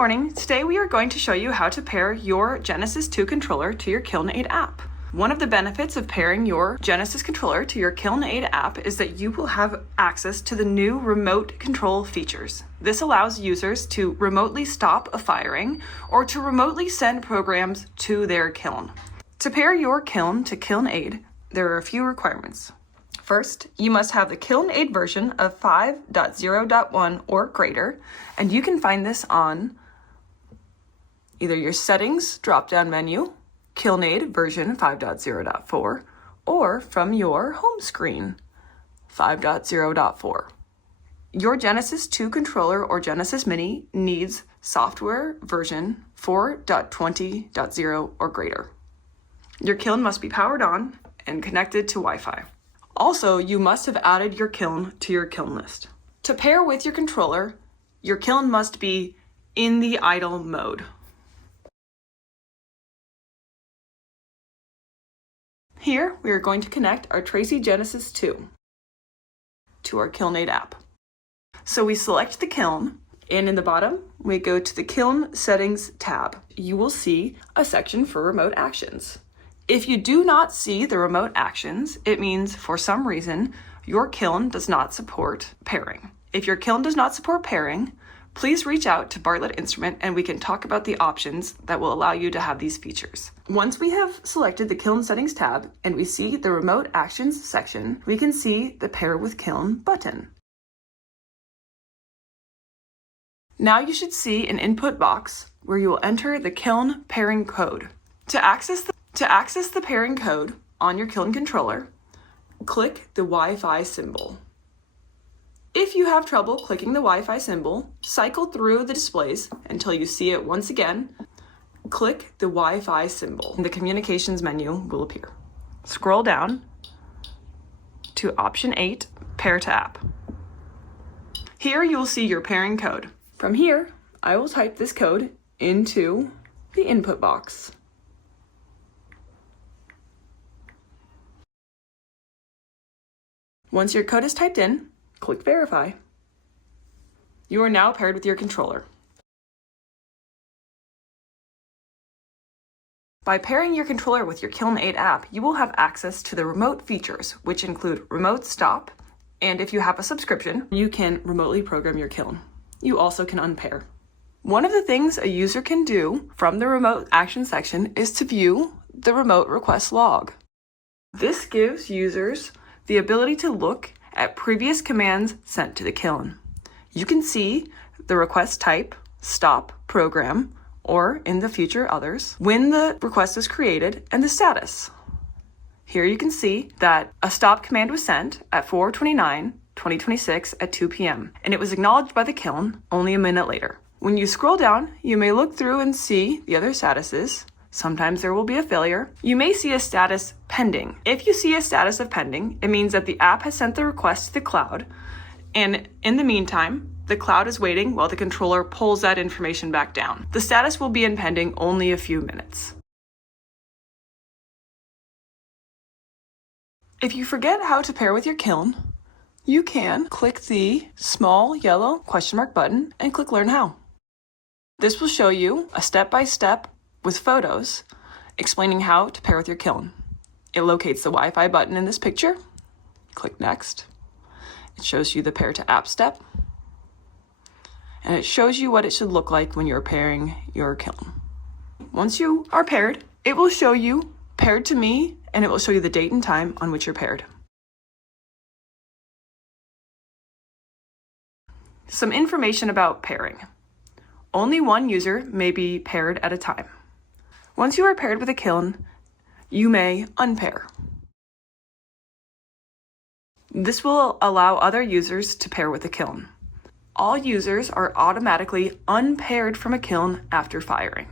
morning. Today we are going to show you how to pair your Genesis 2 controller to your KilnAid app. One of the benefits of pairing your Genesis controller to your KilnAid app is that you will have access to the new remote control features. This allows users to remotely stop a firing or to remotely send programs to their kiln. To pair your kiln to KilnAid, there are a few requirements. First, you must have the KilnAid version of 5.0.1 or greater, and you can find this on either your settings drop-down menu, KilnAid version 5.0.4, or from your home screen, 5.0.4. Your Genesis 2 controller or Genesis Mini needs software version 4.20.0 or greater. Your kiln must be powered on and connected to Wi-Fi. Also, you must have added your kiln to your kiln list. To pair with your controller, your kiln must be in the idle mode. Here, we are going to connect our Tracy Genesis 2 to our KilnAid app. So we select the kiln, and in the bottom, we go to the Kiln Settings tab. You will see a section for remote actions. If you do not see the remote actions, it means for some reason your kiln does not support pairing. If your kiln does not support pairing, please reach out to Bartlett Instrument and we can talk about the options that will allow you to have these features. Once we have selected the Kiln Settings tab and we see the Remote Actions section, we can see the Pair with Kiln button. Now you should see an input box where you will enter the kiln pairing code. To access the pairing code on your kiln controller, click the Wi-Fi symbol. If you have trouble clicking the Wi-Fi symbol, cycle through the displays until you see it once again. Click the Wi-Fi symbol and the communications menu will appear. Scroll down to option 8, Pair to App. Here you will see your pairing code. From here, I will type this code into the input box. Once your code is typed in, click Verify. You are now paired with your controller. By pairing your controller with your KilnAid app, you will have access to the remote features, which include remote stop, and if you have a subscription, you can remotely program your kiln. You also can unpair. One of the things a user can do from the remote action section is to view the remote request log. This gives users the ability to look at previous commands sent to the kiln. You can see the request type, stop, program, or in the future others, when the request is created, and the status. Here you can see that a stop command was sent at 4/29/2026 at 2 p.m. and it was acknowledged by the kiln only a minute later. When you scroll down, you may look through and see the other statuses. Sometimes there will be a failure. You may see a status pending. If you see a status of pending, it means that the app has sent the request to the cloud, and in the meantime, the cloud is waiting while the controller pulls that information back down. The status will be in pending only a few minutes. If you forget how to pair with your kiln, you can click the small yellow question mark button and click Learn How. This will show you a step-by-step with photos explaining how to pair with your kiln. It locates the Wi-Fi button in this picture. Click Next. It shows you the Pair to App step. And it shows you what it should look like when you're pairing your kiln. Once you are paired, it will show you Paired to Me, and it will show you the date and time on which you're paired. Some information about pairing. Only one user may be paired at a time. Once you are paired with a kiln, you may unpair. This will allow other users to pair with a kiln. All users are automatically unpaired from a kiln after firing.